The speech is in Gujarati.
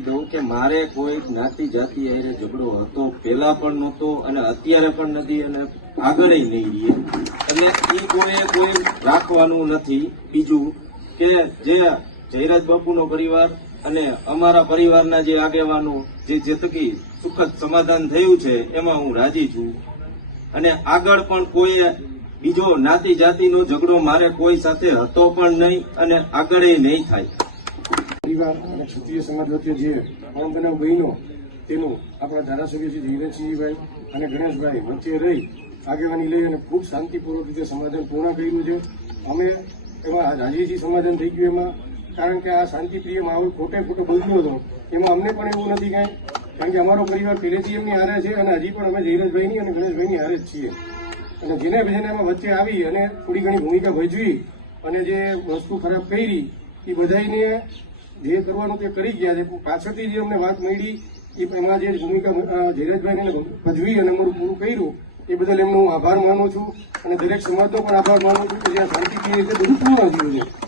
કહી દઉં કે મારે કોઈ જ્ઞાતિ જાતિ હારે ઝઘડો હતો. પેલા પણ નહોતો અને અત્યારે પણ નથી અને આગળ નહીં રહીએ. એટલે એ કોઈ કોઈ રાખવાનું નથી. બીજું કે જે જયરાજ બાપુનો પરિવાર અને અમારા પરિવારના જે આગેવાનો જે જે સુખદ સમાધાન થયું છે, એમાં હું રાજી છું. અને આગળ પણ કોઈ બીજો નાતી જાતિનો ઝઘડો મારે કોઈ સાથે હતો પણ નહીં અને આગળ નહીં થાય. પરિવાર અને ક્ષત્રિય સમાજ વચ્ચે જે અણબનાવ બન્યો, તેનું આપણા ધારાસભ્ય શ્રી ધીરજસિંહભાઈ અને ગણેશભાઈ વચ્ચે રહી આગેવાની લઈ અને ખૂબ શાંતિપૂર્વક રીતે સમાધાન પૂર્ણ કર્યું છે. અમે એમાં રાજીજી સમાધાન થઈ ગયું એમાં, કારણ કે આ શાંતિપ્રિય માહોલ ખોટે ખોટો બદલ્યો હતો. એમાં અમને પણ એવું નથી કાંઈ, કારણ કે અમારો પરિવાર પહેલેથી એમની હારે છે અને હજી પણ અમે ધીરજભાઈની અને ગણેશભાઈની હારે જ છીએ. અને જેને જેને એમાં વચ્ચે આવી અને થોડી ઘણી ભૂમિકા ભજવી અને જે વસ્તુ ખરાબ કરી, એ બધાને જે કરવાનું તે કરી ગયા છે. પાછળથી જે અમને વાત મળી એમાં જે ભૂમિકા ધીરજભાઈને ભજવી અને અમારું પૂરું કર્યું, એ બદલ એમનો હું આભાર માનું છું અને દરેક સમાજનો પણ આભાર માનું છું કે જ્યાં શાંતિથી રીતે બધું પૂર્ણ થયું છે.